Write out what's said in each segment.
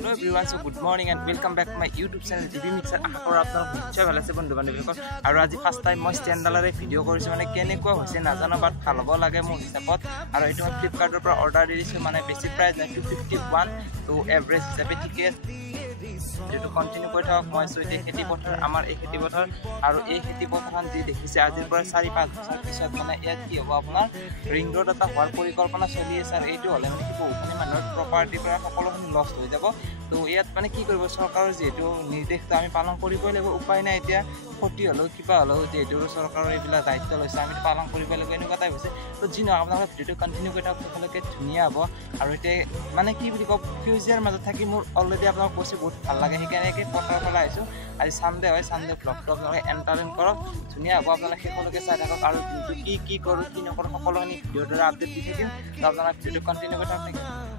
Hello everyone, so good morning and welcome back to my YouTube channel GB Mixer. আশা কৰো আপোনালোক নিশ্চয় ভাল আছে বন্ধু বান্ধৱীসকল আৰু আজি ফাৰ্ষ্ট টাইম মই ষ্টেণ্ডালাৰে ভিডিঅ' কৰিছো মানে কেনেকুৱা হৈছে নাজানো বাট ভাল হ'ব লাগে মোৰ হিচাপত আৰু এইটো মই ফ্লিপকাৰ্টৰ পৰা অৰ্ডাৰ দিছো মানে বেছি প্ৰাইচ নাই 251 তো এভাৰেজ হিচাপে ঠিকে আছে যেটো কন্টিনিউ কৰি থাকক মই সৈতে খেতি পথাৰ আমাৰ এই খেতি পথাৰ আৰু এই খেতি পথাৰখন যি দেখিছে আজিৰ পৰা 4-5 বছৰ পিছত মানে ইয়াত কি হ'ব আপোনাৰ ৰিং ৰোড এটা হোৱাৰ পৰিকল্পনা চলি আছে আৰু এইটো হ'লে মানে কি বহুখিনি মানুহৰ প্ৰপাৰ্টি পৰা সকলোখিনি লষ্ট হৈ যাব তো ইয়াত মানে কি কৰিব চৰকাৰৰ যেটো নিৰ্দেশটো আমি পালন কৰিবই লাগিব উপায় নাই এতিয়া ক্ষতি হলো কিবা হলো যেটো চৰকাৰৰ এইবিলাক দায়িত্ব লৈছে আমি পালন কৰিব লাগিব এনেকুৱা টাইপ হৈছে তো যি নহওক আপোনালোকে ভিডিঅ'টো কন্টিনিউ কৰি থাকক সকলোকে ধুনীয়া হ'ব আৰু এতিয়া মানে কি বুলি কওঁ ফিউচাৰ মাজত থাকি মোৰ অলৰেডি আপোনাক কৈছে বহুত ভাল লাগে সেইকাৰণে পথাৰৰ পৰা আহিছোঁ আজি সানডে হয় সানডে ব্লগটো আপোনালোকে এণ্টাৰটেইন কৰক ধুনীয়া হ'ব আপোনালোকে সকলোকে চাই থাকক আৰু দিনটো কি কৰোঁ কি নকৰোঁ সকলোখিনি ভিডিঅ'ৰ দ্বাৰা আপডেট দি থাকিম তো আপোনালোকে ভিডিঅ'টো কণ্টিনিউ কৰি থাকক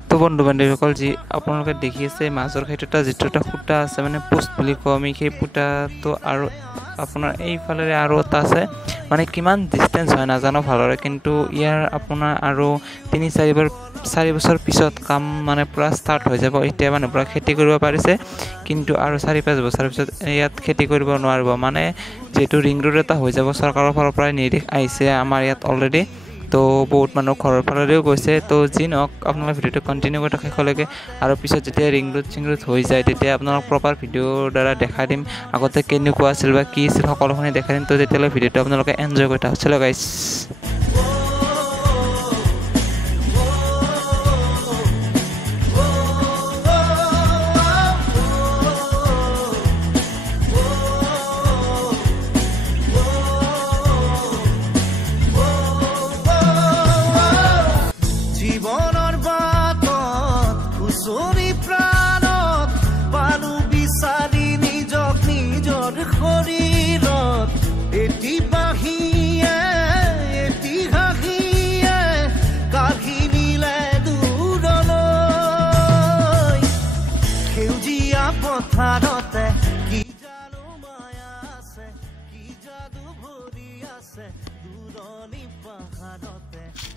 তো বন্ধু বান্ধৱীসকল যি আপোনালোকে দেখি আছে মাজৰ ক্ষেত্ৰত যিটো এটা ফুটা আছে মানে পোষ্ট বুলি কওঁ আমি সেই ফুটাটো আৰু আপোনাৰ এইফালে আৰু এটা আছে মানে কিমান ডিষ্টেঞ্চ হয় নাজানো ভালদৰে কিন্তু ইয়াৰ আপোনাৰ আৰু 3-4 বছৰ পিছত কাম মানে পুৰা ষ্টাৰ্ট হৈ যাব এতিয়া মানে পুৰা খেতি কৰিব পাৰিছে কিন্তু আৰু 4-5 বছৰ পিছত ইয়াত খেতি কৰিব নোৱাৰিব মানে যেটো ৰিং ৰোড এটা হৈ যাব চৰকাৰৰ ফালৰ পৰা নিৰ্দেশ আহিছে আমাৰ ইয়াত অলৰেডি তো বহুত মানুহ ঘৰৰ ফালেও গৈছে তো যি নহওক আপোনালোকে ভিডিঅ'টো কণ্টিনিউ কৰি শেষলৈকে আৰু পিছত যেতিয়া ৰিং ৰোড হৈ যায় তেতিয়া আপোনালোক প্ৰপাৰ ভিডিঅ'ৰ দ্বাৰা দেখাই দিম আগতে কেনেকুৱা আছিল বা কি আছিল সকলোখিনি দেখাই দিম তো তেতিয়ালৈ ভিডিঅ'টো আপোনালোকে এনজয় কৰি থাকক চলো গাইছ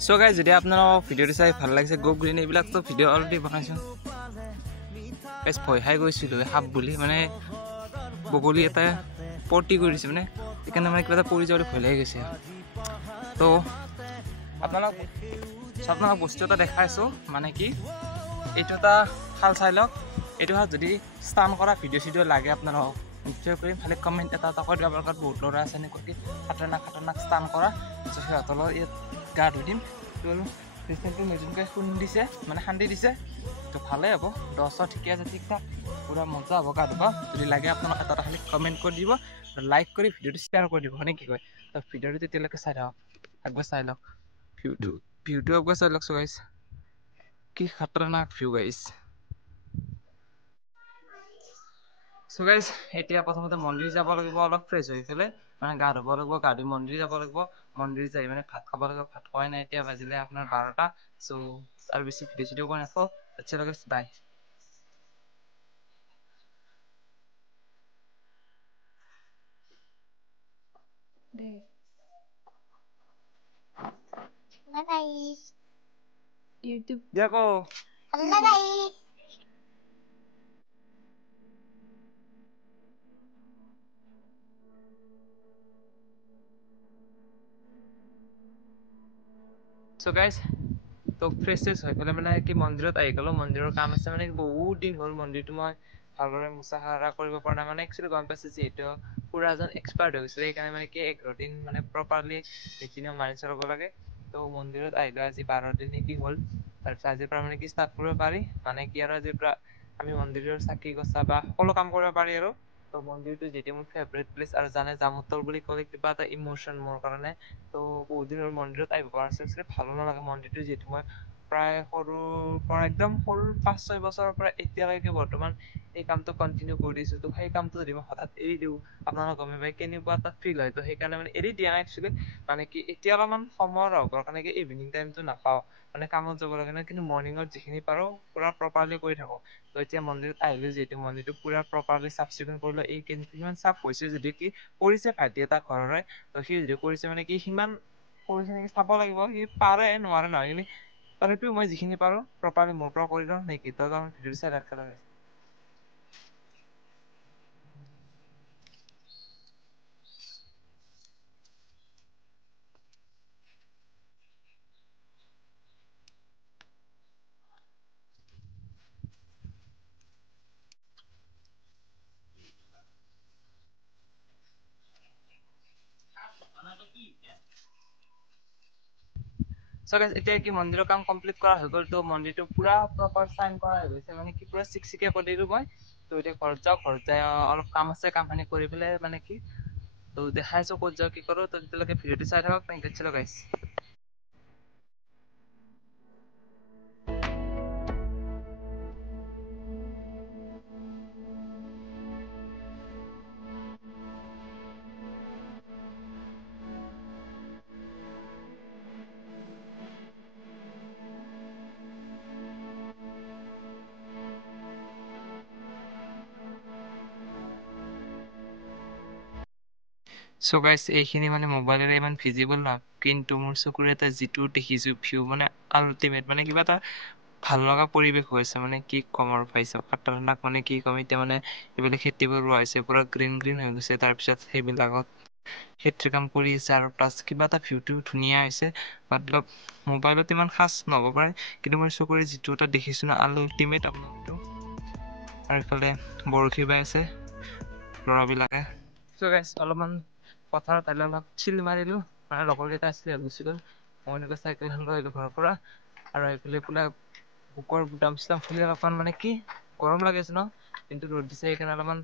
So guys, যদি আপোনালোক ভিডিঅ'টো চাই ভাল লাগিছে গো গ্ৰীণ এইবিলাক তো ভিডিঅ' অলৰেডি বনাইছো গাইস ভয় খাই গৈছিলো সাপ বুলি মানে বগলী এটা পটি কৰিছে মানে সেইকাৰণে মানে কিবা এটা পৰি যাবলৈ ভয় লাগি গৈছে তো আপোনালোক বস্তু এটা দেখাইছো মানে কি এইটো এটা খাল চাই লওক এইটো হাত যদি স্টান কৰা ভিডিঅ' লাগে আপোনালোক নিশ্চয় কৰিম খালি কমেণ্ট এটা কৰি দিব আপোনালোকৰ বহুত ল'ৰা আছে এনেকৈ খাতৰনাক স্টান কৰা সিহঁতৰ ইয়াত গা ধুই দিম পেচেণ্টটো নতুনকৈ দিছে মানে খান্দি দিছে তো ভালেই হ'ব 10 ঠিকে আছে ঠিক ঠাক পুৰা মজা হ'ব গা ধুব যদি লাগে আপোনালোক এটা খালি কমেণ্ট কৰি দিব লাইক কৰি ভিডিঅ'টো শ্বেয়াৰ কৰি দিব মানে কি কয় তো ভিডিঅ'টো তেতিয়ালৈকে চাই থাকক একবাৰ চাই লওক ভিউটো একবাৰ চাই লওক চ' গাইছ কি খাতৰনাক ভিউ গাইছ So guys, এতিয়া প্ৰথমতে মন্দিৰ যাব লাগিব অলপ ফ্ৰেছ হৈ পেলাই মানে গা ধুব লাগিব গা ধুই মন্দিৰ যাব লাগিব মন্দিৰ যাই মানে ভাত খাব লাগিব ভাত খোৱাই নাই এতিয়া বাজিলে আপোনাৰ 12টা সো আৰু বেছি ভিডিঅ' কৰি নাথাকো আচ্ছা বাই Hello guys. YouTube দেখো Hello guys. So guys, তো ফ্ৰেছ হৈ পেলাই মানে কি মন্দিৰত আহি গ'লো মন্দিৰৰ কাম আছে মানে বহুত দিন হ'ল মন্দিৰটো মই ভালদৰে মুচা সাৰা কৰিব পৰা নাই মানে একচুৱেলি গম পাইছোঁ যিহেতু পুৰা এজন এক্সপাৰ্ট হৈ গৈছিলে সেইকাৰণে মানে কি 11 দিন মানে প্ৰপাৰলি নীতি-নিয়ম মানি চলাব লাগে তো মন্দিৰত আহিলো আজি 12 দিন কি হ'ল তাৰপিছত আজিৰ পৰা মানে কি ষ্টাৰ্ট কৰিব পাৰি মানে কি আৰু আজিৰ পৰা আমি মন্দিৰৰ চাকি গছা বা সকলো কাম কৰিব পাৰি আৰু তো মন্দিৰটো যেতিয়া মোৰ ফেভৰেট প্লেচ আৰু জানে জামুতল বুলি ক'লে কিবা এটা ইমোশ্যন মোৰ কাৰণে তো বহুত দিনৰ মন্দিৰত আহিব পৰা নাছিল ভালো নালাগে মন্দিৰটো যিহেতু মই প্ৰায় সৰুৰ পৰা একদম সৰু 5-6 বছৰৰ পৰা এতিয়ালৈকে বৰ্তমান এই কামটো কণ্টিনিউ কৰি দিছোঁ তো সেই কামটো যদি মই হঠাৎ এৰি দিওঁ আপোনালোকে গমে পাই কেনেকুৱা এটা ফিল হয় তো সেইকাৰণে মানে এৰি দিয়া নাই একচুৱেলি মানে কি এতিয়া অলপমান সময়ৰ অভাৱৰ কাৰণে কি ইভিনিং টাইমটো নাপাওঁ মানে কামত যাব লাগে কিন্তু মৰ্ণিঙত যিখিনি পাৰোঁ পুৰা প্ৰপাৰলি কৰি থাকোঁ তো এতিয়া মন্দিৰত আহিলোঁ যিহেতু মন্দিৰটো পুৰা প্ৰপাৰলি চাফ চিকুণ কৰিলোঁ এই কিমান চাফ হৈছে যদি কি কৰিছে ভাইটি এটা ঘৰৰে তো সি যদি কৰিছে মানে কি সিমান কৰিছে নেকি চাব লাগিব সি পাৰে নোৱাৰে নহয় কিন্তু তথাপিও মই যিখিনি পাৰোঁ প্ৰপাৰলি মোৰ পৰা কৰি লওঁ নেকি তো ভিডিঅ'টো চাই ৰাখিব লাগে সো গাইস এতিয়া কি মন্দিৰৰ কাম কমপ্লিট কৰা হৈ গ'ল তো মন্দিৰটো পুৰা প্ৰপাৰ চাইন কৰা হৈ গৈছে মানে কি পুৰা চিকচিকিয়া কৰি দিলো মই তো এতিয়া ঘৰত যাই অলপ কাম আছে কামখিনি কৰি পেলাই মানে কি তো দেখাইছো ক'ত যাওঁ কি কৰোঁ তো তেতিয়ালৈকে ভিডিঅ'টো চাই থাকক thank you guys so guys এইখিনি মানে মোবাইলেৰে ইমান ভিজিবল না কিন্তু মোৰ চকুৰে এটা যিটো দেখিছো ভিউ মানে আল্টিমেট মানে কিবা এটা ভাল লগা পৰিৱেশ হৈছে মানে কি কম আৰু পাইছো খাতৰনাক মানে কি কম এতিয়া মানে এইবিলাক খেতিবোৰ ৰোৱা হৈছে পুৰা গ্ৰীণ গ্ৰীণ হৈ গৈছে তাৰপিছত সেইবিলাকত খেতিৰ কাম কৰি আছে আৰু প্লাছ কিবা এটা ভিউটো ধুনীয়া হৈছে মতলব মোবাইলত ইমান খাছ নহ'ব পাৰে কিন্তু মই চকুৰে যিটো এটা দেখিছো না আল্টিমেট আপোনালোকটো আৰু ইফালে বৰশী বাই আছে ল'ৰাবিলাকে সো গাইস অলপমান পথাৰত আহিলে অলপ চিল মাৰিলো মানে লগৰকেইটা আছিলে গুচি গ'ল মই এনেকৈ চাইকেলখন লৈ আহিলো ঘৰৰ পৰা আৰু এইফালে পুৰা বুকৰ বুটাম চুটাম খুলি অলপমান মানে কি গৰম লাগি আছে ন কিন্তু ৰ'দ দিছে সেইকাৰণে অলপমান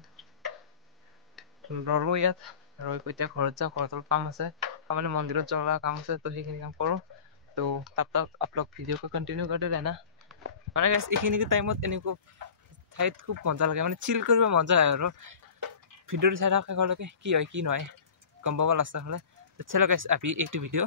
ৰ'লো ইয়াত আৰু এতিয়া ঘৰত যাওঁ ঘৰত অলপ কাম আছে মানে মন্দিৰত যোৱা কাম আছে তো সেইখিনি কাম কৰোঁ তো तब तक आप लोग वीडियो को कंटिन्यू करते रहना মানে গাইস এইখিনি টাইমত এনেকুৱা ঠাইত খুব মজা লাগে মানে চিল কৰিব মজা হয় আৰু ভিডিঅ'টো চাই থাকা শেষলৈকে কি হয় কি নহয় গম পাব লাষ্টৰ ফালে চলো গাইস अभी एक वीडियो